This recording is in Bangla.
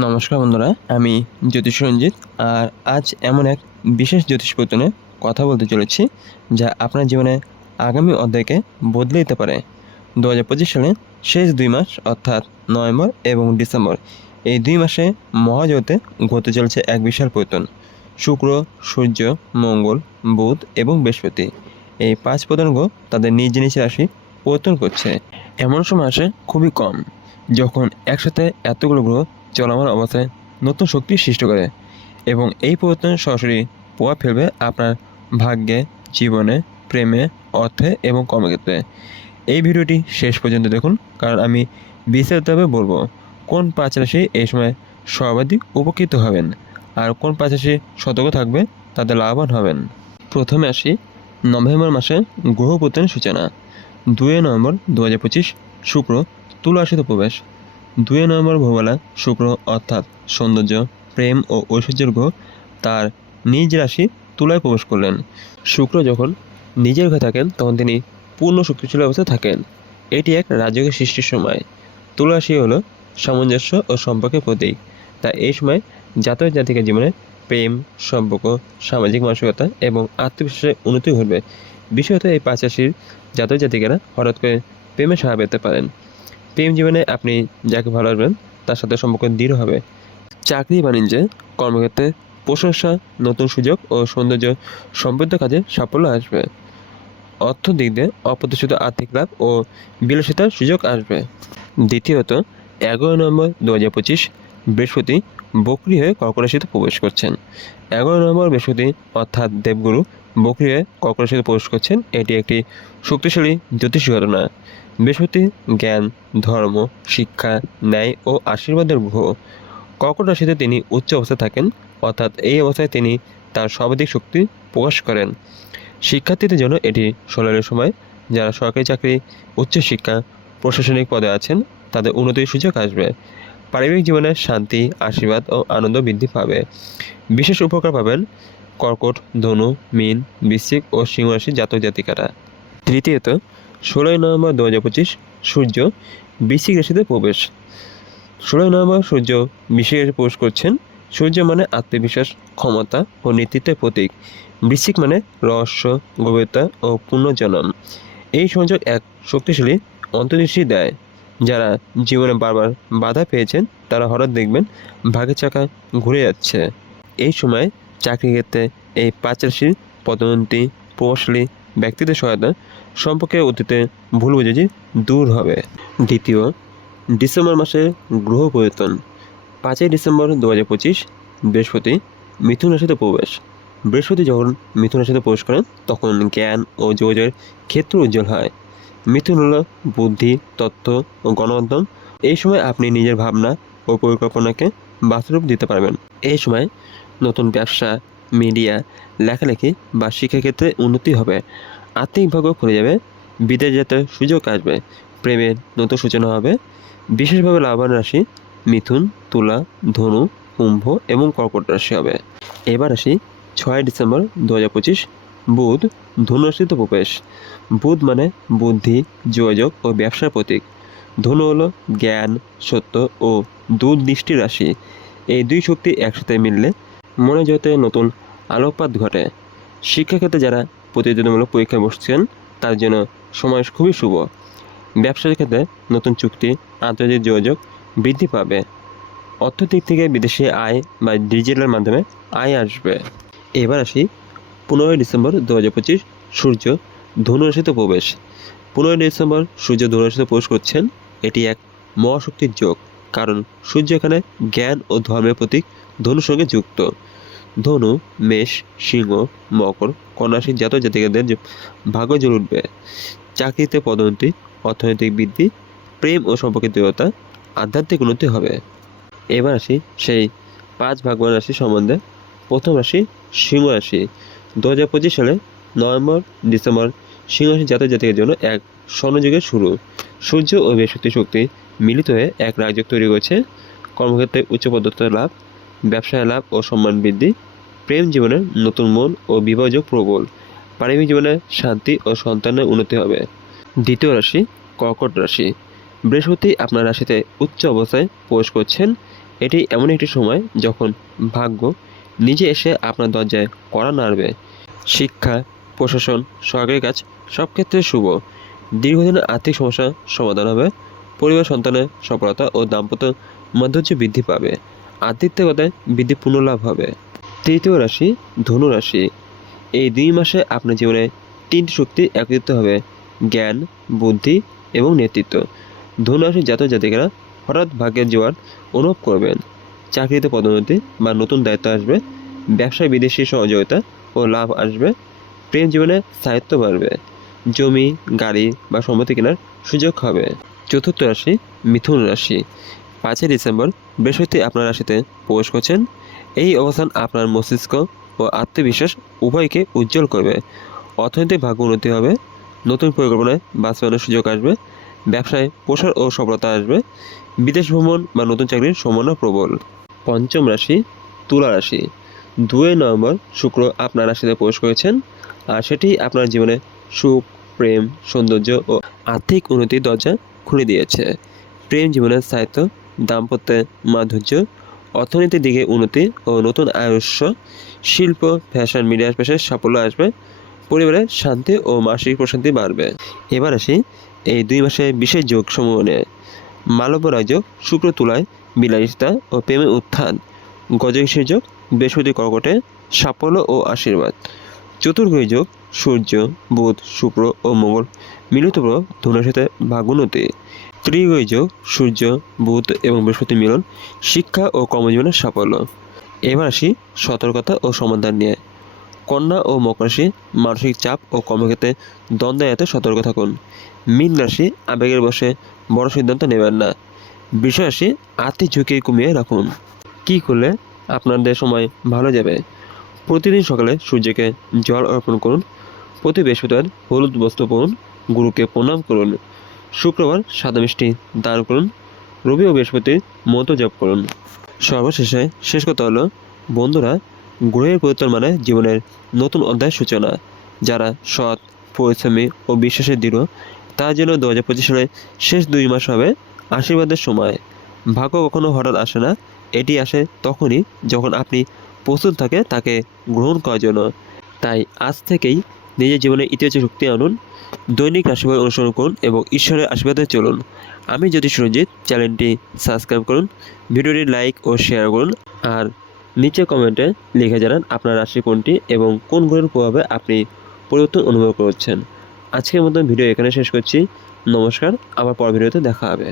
নমস্কার বন্ধুরা, আমি জ্যোতিষ রঞ্জিত আর আজ এমন এক বিশেষ জ্যোতিষ প্রতিনে কথা বলতে চলেছি যা আপনার জীবনে আগামী অধ্যায়কে বদলে দিতে পারে। দু হাজার পঁচিশ সালে শেষ দুই মাস, অর্থাৎ নভেম্বর এবং ডিসেম্বর, এই দুই মাসে মহাজগতে ঘটতে চলেছে এক বিশাল পরিবর্তন শুক্র, সূর্য, মঙ্গল, বুধ এবং বৃহস্পতি, এই পাঁচ পতঙ্গ তাদের নিজ নিজ রাশি পরিবর্তন করছে। এমন সময় আসে খুবই কম, যখন একসাথে এতগুলো গ্রহ চলমান অবস্থায় নতুন শক্তি সৃষ্টি করে এবং এই পরিবর্তন সরাসরি প্রভাব ফেলবে আপনার ভাগ্যে, জীবনে, প্রেমে, অর্থে এবং কর্মক্ষেত্রে। এই ভিডিওটি শেষ পর্যন্ত দেখুন, কারণ আমি বিস্তারিতভাবে বলব কোন পাঁচ রাশি এই সময় সর্বাধিক উপকৃত হবেন আর কোন পাঁচ রাশি সতর্ক থাকবে তাদের লাভবান হবেন। প্রথমে আসি নভেম্বর মাসে গ্রহ সূচনা। দুই নভেম্বর দু হাজার পঁচিশ শুক্র তুলা রাশিতে প্রবেশ। দুই নভেম্বর ভোরবেলা শুক্র অর্থাৎ সৌন্দর্য, প্রেম ও ঐশ্বর্যের গ্রহ তার নিজ রাশি তুলায় প্রবেশ করলেন। শুক্র যখন নিজের ঘরে থাকেন, তখন তিনি পূর্ণ শক্তিশালী অবস্থায় থাকেন। এটি এক রাজকীয় সৃষ্টির সময়। তুলা রাশি হলো সামঞ্জস্য ও সম্পর্কের প্রতীক। তাই এই সময় জাতীয় জাতিকে জীবনে প্রেম, সম্পর্ক, সামাজিক মানসিকতা এবং আত্মবিশ্বাসের উন্নতি ঘটবে। বিশেষত এই পাঁচ রাশির জাতক জাতিকেরা হঠাৎ করে প্রেমে সাহা পেতে পারেন। প্রেম জীবনে আপনি যাকে ভালোবাসবেন, তার সাথে সম্পর্ক দৃঢ় হবে। চাকরি বাণিজ্যে কর্মক্ষেত্রে প্রশংসা, নতুন সুযোগ ও সৌন্দর্য সমৃদ্ধ কাজে সাফল্য আসবে। অর্থ দিক দিয়ে অপ্রত্যাশিত আর্থিক লাভ ও বিলাসিতার সুযোগ আসবে। দ্বিতীয়ত, এগারো নম্বর দু হাজার পঁচিশ, বৃহস্পতি বকরি হয়ে কর্ক রাশিতে প্রবেশ করছেন। এগারো নম্বর বৃহস্পতি অর্থাৎ দেবগুরু বকরি হয়ে কর্ক রাশিতে প্রবেশ করছেন, এটি একটি শক্তিশালী জ্যোতিষ ঘটনা। বৃহস্পতি জ্ঞান, ধর্ম, শিক্ষা, ন্যায় ও আশীর্বাদের গ্রহ কর্কট রাশিতে তিনি উচ্চ অবস্থায় থাকেন, অর্থাৎ এই অবস্থায় তিনি তার সর্বাধিক শক্তি প্রকাশ করেন। শিক্ষার্থীদের জন্য এটি সোনালের সময়, যারা সরকারি চাকরি উচ্চশিক্ষা প্রশাসনিক পদে আছেন, তাদের উন্নতির সুযোগ আসবে। পারিবারিক জীবনে শান্তি, আশীর্বাদ ও আনন্দ বৃদ্ধি পাবে। বিশেষ উপকার পাবেন কর্কট, ধনু, মীন, বৃশ্চিক ও সিংহ রাশির জাতক জাতিকারা তৃতীয়ত ষোলোই নভেম্বর দু হাজার পঁচিশ, সূর্য বৃশ্চিক রাশিতে প্রবেশ। ষোলোই নভেম্বর সূর্য বৃশ্চিক রাশি প্রবেশ করছেন। সূর্য মানে আত্মবিশ্বাস, ক্ষমতা ও নেতৃত্বের প্রতীক। বৃশ্চিক মানে রহস্য, গভীরতা ও পুনর্জন্ম এই সংযোগ এক শক্তিশালী অন্তর্দৃষ্টি দেয়, যারা জীবনে বারবার বাধা পেয়েছেন, তারা হঠাৎ দেখবেন ভাগের চাকা ঘুরে যাচ্ছে। এই সময় চাকরি ক্ষেত্রে এই পাঁচ রাশির পদোন্নতি প্রভাবশালী ব্যক্তিদের সহায়তা সম্পর্কে অতীতে ভুল বুঝেছি, দূর হবে। দ্বিতীয়, ডিসেম্বর মাসে গ্রহ পরিবর্তন। পাঁচই ডিসেম্বর দু হাজার পঁচিশ, বৃহস্পতি মিথুন রাশিতে প্রবেশ। বৃহস্পতি যখন মিথুন রাশিতে প্রবেশ করেন তখন জ্ঞান ও যোগাযোগের ক্ষেত্র উজ্জ্বল হয়। মিথুন হল বুদ্ধি তথ্য ও গণমাধ্যম। এই সময় আপনি নিজের ভাবনা ও পরিকল্পনাকে বাস্তব দিতে পারবেন। এই সময় নতুন ব্যবসা মিডিয়া লেখালেখি বা শিক্ষাক্ষেত্রে উন্নতি হবে। আর্থিক ভাগ্য খুলে যাবে, বিদেশ যাত্রার সুযোগ আসবে, প্রেমের নতুন সূচনা হবে। বিশেষভাবে লাভবান রাশি মিথুন, তুলা, ধনু, কুম্ভ এবং কর্কট রাশি হবে। এবার আসি ছয় ডিসেম্বর দু হাজার পঁচিশ, বুধ, ধনু রাশিতে প্রবেশ। বুধ মানে বুদ্ধি, যোগাযোগ ও ব্যবসার প্রতীক। ধনু হলো জ্ঞান, সত্য ও দূরদৃষ্টি রাশি। এই দুই শক্তি একসাথে মিললে মনে জগতে নতুন আলোকপাত ঘটে। শিক্ষাক্ষেত্রে যারা প্রতিযোগিতামূলক পরীক্ষায় বসছেন তার জন্য সময় খুবই শুভ। ব্যবসার ক্ষেত্রে নতুন চুক্তি, আন্তর্জাতিক যোগাযোগ বৃদ্ধি পাবে। অর্থদিক থেকে বিদেশি আয় বা ডিজিটালের মাধ্যমে আয় আসবে। এবার আসি পনেরোই ডিসেম্বর দু হাজার পঁচিশ সূর্য ধনুরাশিতে প্রবেশ। পনেরোই ডিসেম্বর সূর্য ধনুরাশিতে প্রবেশ করছেন, এটি এক মহাশক্তির যোগ। কারণ সূর্য এখানে জ্ঞান ও ধর্মের প্রতীক ধনুর সঙ্গে যুক্ত। ধনু, মেষ, সিংহ, মকর কন্যাশী জাতক জাতিকাদের ভাগ্য জ্বলে উঠবে। চাকরিতে পদোন্নতি, অর্থনৈতিক বৃদ্ধি, প্রেম ও সম্পর্কের দৃঢ়তা আধ্যাত্মিক উন্নতি হবে। এবার আসি সেই পাঁচ ভাগ্যবান রাশি সম্বন্ধে। প্রথম রাশি সিংহ রাশি। দু হাজার পঁচিশ সালে নভেম্বর, ডিসেম্বর সিংহ রাশি জাতক জাতিকের জন্য এক স্বর্ণযুগের শুরু। সূর্য ও বৃহস্পতি শক্তি মিলিত হয়ে এক রাজযোগ তৈরি করেছে। কর্মক্ষেত্রে উচ্চপদস্থ লাভ ব্যবসায় লাভ ও সম্মান বৃদ্ধি, প্রেম জীবনের নতুন মন ও বিবাহযোগ প্রবল, পারিবারিক জীবনে শান্তি ও সন্তানের উন্নতি হবে। দ্বিতীয় রাশি, কর্কট রাশি। বৃহস্পতি আপনার রাশিতে উচ্চ অবস্থায় প্রবেশ করছেন। এটি এমন একটি সময় যখন ভাগ্য নিজে এসে আপনার দরজায় কড়া নাড়বে। শিক্ষা, প্রশাসন, সরকারি কাজ সব ক্ষেত্রে শুভ। দীর্ঘদিনের আর্থিক সমস্যা সমাধান হবে। পরিবার সন্তানের সফলতা ও দাম্পত্য মাধুর্য বৃদ্ধি পাবে। আধ্যাত্মিকতায় বৃদ্ধি পুনর্লাভ হবে। তৃতীয় রাশি, ধনু রাশি। এই দুই মাসে আপনার জীবনে তিনটি শক্তি একত্রিত হবে, জ্ঞান, বুদ্ধি এবং নেতৃত্ব। ধনু রাশির জাতক জাতিকারা হঠাৎ ভাগ্যের জোয়ার অনুভব করবেন। চাকরিতে পদোন্নতি বা নতুন দায়িত্ব আসবে, ব্যবসায় বিদেশি সহযোগিতা ও লাভ আসবে, প্রেম জীবনে স্থায়িত্ব বাড়বে, জমি, গাড়ি বা সম্পত্তি কেনার সুযোগ হবে। চতুর্থ রাশি, মিথুন রাশি। পাঁচই ডিসেম্বর বৃহস্পতি আপনার রাশিতে প্রবেশ করছেন। এই অবস্থান আপনার মস্তিষ্ক ও আত্মবিশ্বাস উভয়কে উজ্জ্বল করবে। অর্থনৈতিক ভাগ্য উন্নতি হবে, নতুন পরিকল্পনায় বাস্তবায়নের সুযোগ আসবে, ব্যবসায় প্রসার ও সফলতা আসবে, বিদেশ ভ্রমণ বা নতুন চাকরির সম্ভাবনা প্রবল। পঞ্চম রাশি, তুলা রাশি। দুই নভেম্বর শুক্র আপনার রাশিতে প্রবেশ করেছেন, আর সেটি আপনার জীবনে সুখ, প্রেম, সৌন্দর্য ও আর্থিক উন্নতির দরজা খুলে দিয়েছে। প্রেম জীবনের স্থায়িত্ব দাম্পত্যে মাধুর্য, অর্থনীতির দিকে উন্নতি ও নতুন আয়ুষ্য শিল্প ফ্যাশন মিডিয়া পেশায় সাফল্য আসবে, পরিবারে শান্তি ও মানসিক প্রশান্তি বাড়বে। এবার আসি এই দুই মাসে বিশেষ যোগ সমূহ নিয়ে। মালব্য রাজযোগ শুক্র তুলায় বিলাসিতা ও প্রেমের উত্থান। গজকেশের যোগ, বৃহস্পতি কর্কটে সাফল্য ও আশীর্বাদ। চতুর্গ্রহী যোগ, সূর্য, বুধ, শুক্র ও মঙ্গল মিলিত প্রভাব ধনুরাশিতে ভাগুন্নতি যোগ সূর্য, বুধ এবং বৃহস্পতি মিলন শিক্ষা ও কর্মজীবনের সাফল্য। এবার আসি সতর্কতা ও সমাধান নিয়ে। কন্যা ও মকর রাশি মানসিক চাপ ও কর্মক্ষেত্রে দ্বন্দ্ব এড়াতে সতর্ক থাকুন। মীন রাশি আবেগের বসে বড় সিদ্ধান্ত নেবেন না। বৃষ রাশি আর্থিক ঝুঁকি কমিয়ে রাখুন। কী করলে আপনাদের সময় ভালো যাবে? প্রতিদিন সকালে সূর্যকে জল অর্পণ করুন। প্রতি বৃহস্পতিবার হলুদ বস্ত্র পরুন, গুরুকে প্রণাম করুন। শুক্রবার সাদা মিষ্টি দান করুন। রবি ও বৃহস্পতির মন্ত্র জপ করুন। সর্বশেষে শেষ কথা হলো, বন্ধুরা, গ্রহের পরিবর্তন মানে জীবনের নতুন অধ্যায়ের সূচনা। যারা সৎ, পরিশ্রমী ও বিশ্বাসের দৃঢ়, তার জন্য দু হাজার পঁচিশ সালের শেষ দুই মাস হবে আশীর্বাদের সময়। ভাগ্য কখনো হঠাৎ আসে না, এটি আসে তখনই যখন আপনি প্রস্তুত থাকে তাকে গ্রহণ করার জন্য। তাই আজ থেকেই নিজের জীবনে ইতিবাচক শক্তি আনুন, দৈনিক রাশিফল অনুসরণ করুন এবং ঈশ্বরের আশীর্বাদে চলুন। আমি জ্যোতিষ রঞ্জিত চ্যানেলটি সাবস্ক্রাইব করুন, ভিডিওটি লাইক ও শেয়ার করুন, আর নিচে কমেন্টে লিখে জানান আপনার রাশি কোনটি এবং কোন গ্রহের প্রভাবে আপনি পরিবর্তন অনুভব করছেন। আজকের মতো ভিডিও এখানে শেষ করছি। নমস্কার, আবার পর ভিডিওতে দেখা হবে।